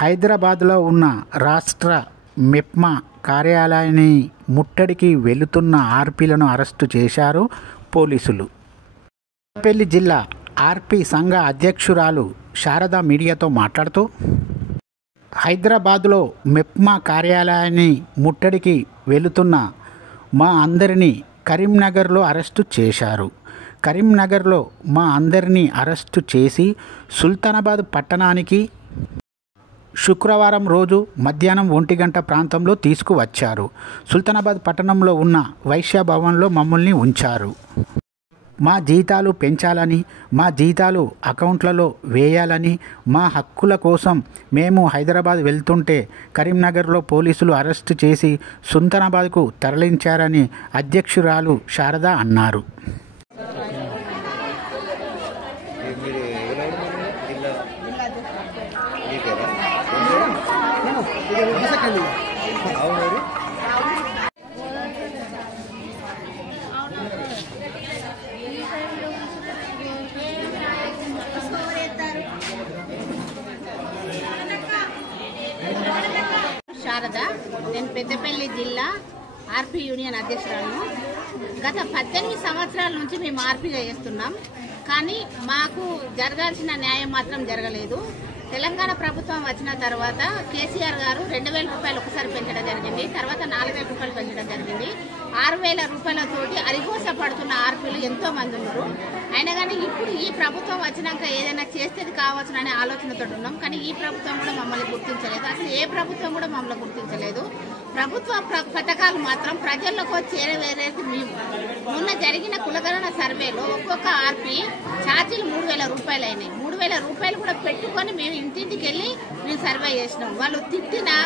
హైదరాబాద్లో ఉన్న రాష్ట్ర మెప్మా కార్యాలయాన్ని ముట్టడికి వెళుతున్న ఆర్పీలను అరెస్టు చేశారు పోలీసులు. పెద్దపల్లి జిల్లా ఆర్పీ సంఘ అధ్యక్షురాలు శారద మీడియాతో మాట్లాడుతూ, హైదరాబాద్లో మెప్మా కార్యాలయాన్ని ముట్టడికి వెళుతున్న మా అందరినీ కరీంనగర్లో అరెస్టు చేశారు. కరీంనగర్లో మా అందరినీ అరెస్టు చేసి సుల్తానాబాద్ పట్టణానికి శుక్రవారం రోజు మధ్యాహ్నం 1 గంట ప్రాంతంలో తీసుకువచ్చారు. సుల్తానాబాద్ పట్టణంలో ఉన్న వైశ్య భవన్లో మమ్మల్ని ఉంచారు. మా జీతాలు పెంచాలని, మా జీతాలు అకౌంట్లలో వేయాలని, మా హక్కుల కోసం మేము హైదరాబాద్ వెళ్తుంటే కరీంనగర్లో పోలీసులు అరెస్టు చేసి సుల్తానాబాద్కు తరలించారని అధ్యక్షురాలు శారద అన్నారు. శారద, నేను పెద్దపల్లి జిల్లా ఆర్పీ యూనియన్ అధ్యక్షురాలను. గత 18 సంవత్సరాల నుంచి మేము ఆర్పీగా చేస్తున్నాం. కానీ మాకు జరగాల్సిన న్యాయం మాత్రం జరగలేదు. తెలంగాణ ప్రభుత్వం వచ్చిన తర్వాత కేసీఆర్ గారు 2,000 రూపాయలు ఒకసారి పెంచడం జరిగింది. తర్వాత 4,000 రూపాయలు పెంచడం జరిగింది. 6,000 రూపాయలతోటి అరిగోస పడుతున్న ఆర్పీలు ఎంతో మంది ఉన్నారు. అయినా కానీ ఇప్పుడు ఈ ప్రభుత్వం వచ్చినాక ఏదైనా చేస్తేది కావచ్చుననే ఆలోచనతో ఉన్నాం. కానీ ఈ ప్రభుత్వం కూడా మమ్మల్ని గుర్తించలేదు. అసలు ఏ ప్రభుత్వం కూడా మమ్మల్ని గుర్తించలేదు. ప్రభుత్వ పథకాలు మాత్రం ప్రజల్లోకి చేరవేరేది మేము. మొన్న జరిగిన కులగణన సర్వేలో ఒక్కొక్క ఆర్పీ ఛార్జీలు 3,000 రూపాయలు అయినాయి. 3,000 రూపాయలు కూడా పెట్టుకొని మేము ఇంటింటికి వెళ్ళి మేము సర్వే చేసినాం. వాళ్ళు తిట్టినా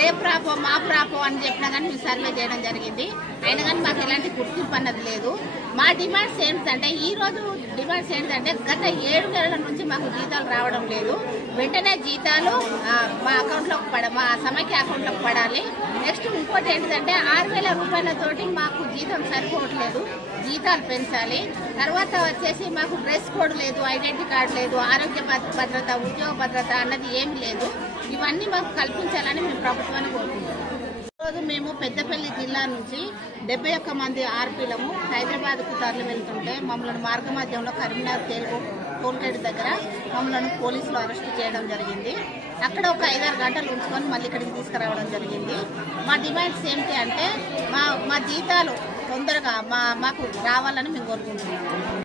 రేపు రాపో మా ప్రాపో అని చెప్పినా కానీ మేము సర్వే చేయడం జరిగింది. అయినా కానీ మాకు ఎలాంటి గుర్తింపు అన్నది లేదు. మా డిమాండ్స్ ఏంటంటే, ఈ రోజు డిమాండ్స్ ఏంటంటే, గత 7 నెలల నుంచి మాకు జీతాలు రావడం లేదు. వెంటనే జీతాలు మా అకౌంట్లోకి మా సమైక్య అకౌంట్లోకి పడాలి. నెక్స్ట్ ఇంకోటి ఏంటంటే, 6,000 రూపాయలతోటి మాకు జీతం సరిపోవట్లేదు. జీతాలు పెంచాలి. తర్వాత వచ్చేసి మాకు డ్రెస్ కోడ్ లేదు, ఐడెంటిటీ కార్డు లేదు, ఆరోగ్య భద్రత, ఉద్యోగ భద్రత అన్నది ఏమి లేదు. ఇవన్నీ మాకు కల్పించాలని మేము ప్రభుత్వాన్ని కోరుకుంటున్నాం. ఈరోజు మేము పెద్దపల్లి జిల్లా నుంచి 71 మంది ఆర్పీలము హైదరాబాద్కు తరలి వెళ్తుంటే మమ్మల్ని మార్గమధ్యంలో కరీంనగర్ టోల్గేట్ దగ్గర మమ్మల్ని పోలీసులు అరెస్ట్ చేయడం జరిగింది. అక్కడ ఒక 5-6 గంటలు ఉంచుకొని మళ్ళీ ఇక్కడికి తీసుకురావడం జరిగింది. మా డిమాండ్స్ ఏంటి అంటే, మా జీతాలు తొందరగా మాకు రావాలని మేము కోరుకుంటున్నాము.